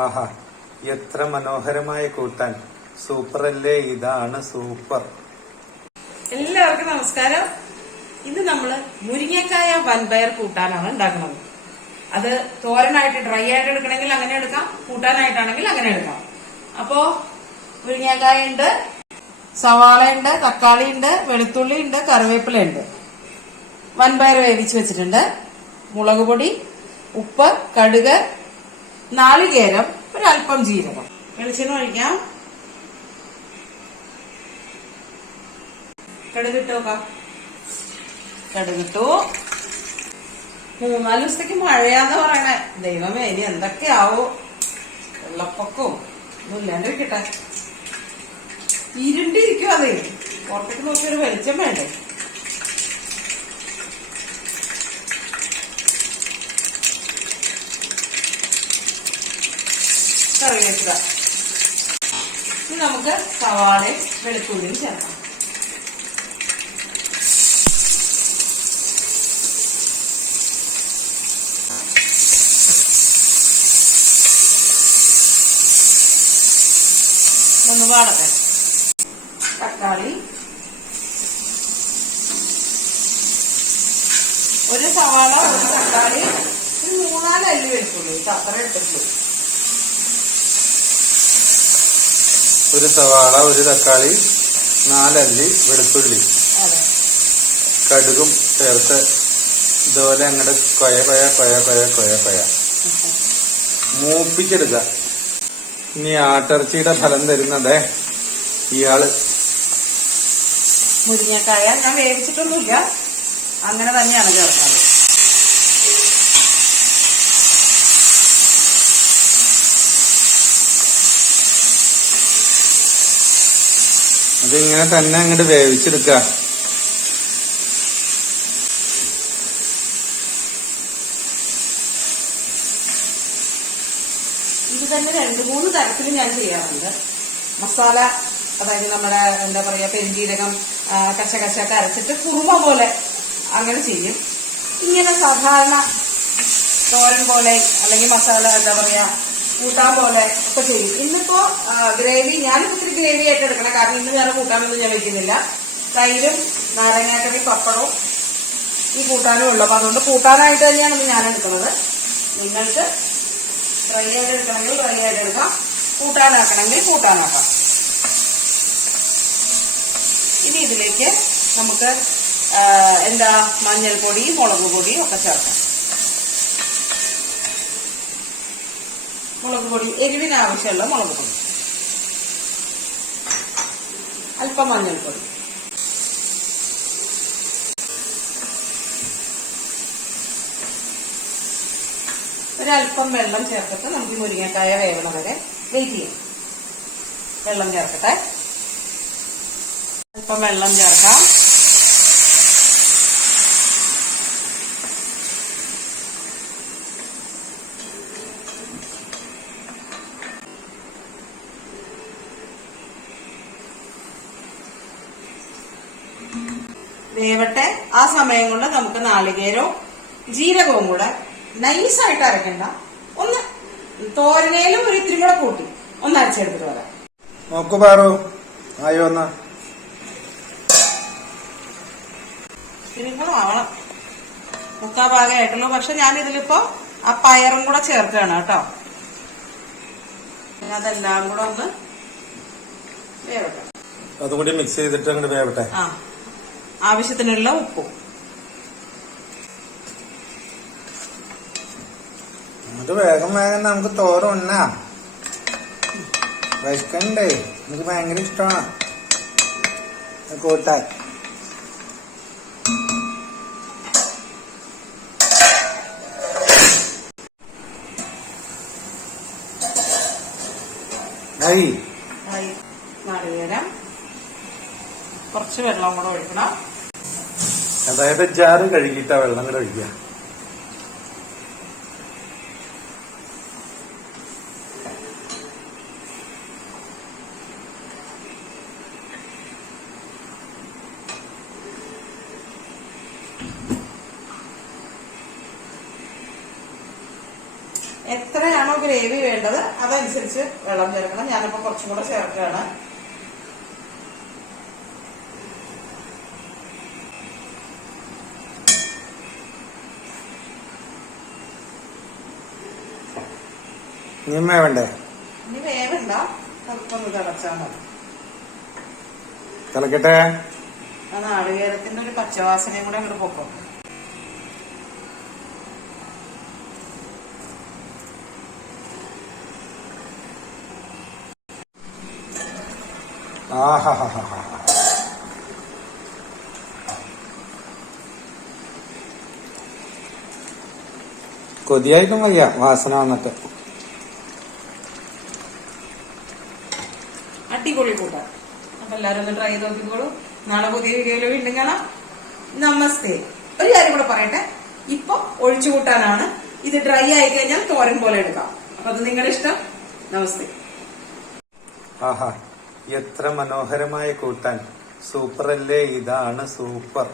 ആഹാ എത്ര മനോഹരമായ കൂട്ടാൻ സൂപ്പർ അല്ലേ ഇതാണ് സൂപ്പർ. എല്ലാവർക്കും നമസ്കാരം. ഇന്ന് നമ്മൾ മുരിങ്ങക്കായ വൻപയർ കൂട്ടാനാണ് ഉണ്ടാക്കുന്നത്. അത് തോരനായിട്ട് ഡ്രൈ ആയിട്ട് എടുക്കണമെങ്കിൽ അങ്ങനെ എടുക്കാം കൂട്ടാനായിട്ടാണെങ്കിൽ അങ്ങനെ എടുക്കാം. അപ്പോ മുരിങ്ങക്കായ ഉണ്ട് സവാള ഉണ്ട് തക്കാളി ഉണ്ട് വെളുത്തുള്ളി ഉണ്ട് കറിവേപ്പില ഉണ്ട്. വൻപയർ വേവിച്ച് വെച്ചിട്ടുണ്ട്. മുളക് പൊടി ഉപ്പ് കടുക് നാളികേരം ഒരല്പം ജീരകം. വെളിച്ചെണ്ണ ഒഴിക്കാം. കടുകിട്ട് നോക്കാം. കടുകിട്ടു. മൂന്നാൽ ദിവസത്തേക്ക് മഴയാന്ന് പറയണേ. ദൈവമേ ഇനി എന്തൊക്കെയാവോ? വെള്ളപ്പൊക്കവും ഒന്നും ഇല്ലാണ്ടിരിക്കട്ടെ ഇരുണ്ടിരിക്കും അതെ. പുറത്തേക്ക് നോക്കിയൊരു വെളിച്ചം വേണ്ടേ? കറിവേപ്പില. ഇനി നമുക്ക് സവാളയും വെളുത്തുള്ളിയും ചേർക്കാം. ഒന്ന് വാടട്ടെ. തക്കാളി. ഒരു സവാള ഒരു തക്കാളി. ഒരു മൂന്നാൽ അല്ലി വെളുത്തുള്ളൂ അത്ര എടുത്തിട്ടുള്ളൂ. ഒരു സവാള ഒരു തക്കാളി നാലല്ലി വെളുത്തുള്ളി. കടുകും ചേർത്ത് ഇതുപോലെ അങ്ങോട്ട് കൊയ കൊയ കൊയ കൊയ കൊയ കൊയ. മൂപ്പിച്ചെടുക്ക. ഇനി ആട്ടിറച്ചിയുടെ ഫലം തരുന്നതേ. ഇയാൾ മുരിങ്ങക്കായ ഞാൻ വേവിച്ചിട്ടൊന്നുമില്ല. അങ്ങനെ തന്നെയാണ് ചേർക്കുന്നത്. അതിങ്ങനെ തന്നെ അങ്ങോട്ട് വേവിച്ചെടുക്ക. രണ്ട് മൂന്ന് തരത്തിൽ ഞാൻ മസാല അതായത് നമ്മുടെ എന്താ പറയാ പെരുംജീരകം കച്ച കച്ചൊക്കെ അരച്ചിട്ട് കുറുമ പോലെ അങ്ങനെ ചെയ്യും. ഇങ്ങനെ സാധാരണ തോരൻ പോലെ അല്ലെങ്കിൽ മസാല എന്താ പറയാ കൂട്ടാൻ പോലെ ഒക്കെ ചെയ്യും. ഇന്നിപ്പോ ഗ്രേവി ഞാനിപ്പോ ഇത്തിരി ഗ്രേവി ആയിട്ട് എടുക്കണം. കാരണം ഇന്ന് വേറെ കൂട്ടാനൊന്നും ഞാൻ വെക്കുന്നില്ല. തൈരും നാരങ്ങാക്കറി പപ്പടവും ഈ കൂട്ടാനും ഉള്ളു. അപ്പൊ അതുകൊണ്ട് കൂട്ടാനായിട്ട് തന്നെയാണ് ഇന്ന് ഞാൻ എടുക്കുന്നത്. നിങ്ങൾക്ക് ഡ്രൈ ആയിട്ട് എടുക്കണമെങ്കിൽ ഡ്രൈ ആയിട്ട് എടുക്കാം. കൂട്ടാനാക്കണമെങ്കിൽ കൂട്ടാനാക്കാം. ഇനി ഇതിലേക്ക് നമുക്ക് എന്താ മഞ്ഞൾപ്പൊടി മുളക് പൊടിയും ഒക്കെ ചേർക്കാം. മുളക് പൊടി എരിവിന് ആവശ്യമുള്ള മുളക് പൊടി. അല്പം മഞ്ഞൾപ്പൊടി. ഒരല്പം വെള്ളം ചേർത്തിട്ട് നമുക്ക് മുരിങ്ങക്കായ വേവണ വരെ വെയിറ്റ് ചെയ്യാം. വെള്ളം ചേർക്കട്ടെ. അല്പം വെള്ളം ചേർക്കാം. വേവട്ടെ. ആ സമയം കൊണ്ട് നമുക്ക് നാളികേരവും ജീരകവും കൂടെ നൈസായിട്ട് അരക്കണ്ട. ഒന്ന് തോരനയിലും ഒരു ഇത്തിരി കൂടെ കൂട്ടി. ഒന്ന് അരച്ചെടുത്തിട്ട് വരാം. നോക്കു പാറു. ആയോ എന്നാ കൂടെ ആവണം. മുക്കാ ഭാഗമായിട്ടുള്ളൂ പക്ഷെ ഞാൻ ഇതിലിപ്പോ ആ പയറും കൂടെ ചേർക്കുകയാണ് കേട്ടോ. അതെല്ലാം കൂടെ ഒന്ന് വേവട്ടെ. അതുകൂടി മിക്സ് ചെയ്തിട്ട് അങ്ങോട്ട് വേവട്ടെ. ആ. ആവശ്യത്തിനുള്ള ഉപ്പും. നമുക്ക് വേഗം വേഗം നമുക്ക് തോറ് ഉണ്ണാം. വിശക്കണ്ടേ എനിക്ക് ഭയങ്കര ഇഷ്ടമാണ് കൂട്ടാൻ. നാളികേരം കുറച്ച് വെള്ളം കൂടെ ഒഴിക്കണം. അതായത് ജാറ് കഴുകിയിട്ടാ വെള്ളം കൂടെ ഒഴിക്കുക. എത്രയാണോ ഗ്രേവി വേണ്ടത് അതനുസരിച്ച് വെള്ളം ചേർക്കണം. ഞാനിപ്പോ കുറച്ചും കൂടെ ചേർക്കുകയാണ്. ഇനിയും വേണ്ടേ? ഇനി വേവണ്ട. സ്വല്പം തിളച്ചാൽ മതി. തിളക്കട്ടെ? ആ നാളികേരത്തിന്റെ ഒരു പച്ചവാസനയും കൂടെ അങ്ങോട്ട് പൊക്കും. ആഹാ കൊതിയായിട്ടും വയ്യ വാസന വന്നിട്ട്. അടിപൊളി കൂട്ടാണ് അപ്പൊ എല്ലാരും ഒന്ന് ട്രൈ ചെയ്ത് നോക്കിക്കോളൂ. നാളെ പുതിയ വീഡിയോയിൽ വീണ്ടും കാണാം. നമസ്തേ. ഒരു കാര്യം കൂടെ പറയട്ടെ? ഇപ്പൊ ഒഴിച്ചു കൂട്ടാനാണ്. ഇത് ഡ്രൈ ആയി കഴിഞ്ഞാൽ തോരൻ പോലെ എടുക്കാം. അപ്പൊ അത് നിങ്ങളുടെ ഇഷ്ടം. നമസ്തേ. ആഹാ എത്ര മനോഹരമായ കൂട്ടാൻ. സൂപ്പർ അല്ലേ ഇതാണ് സൂപ്പർ.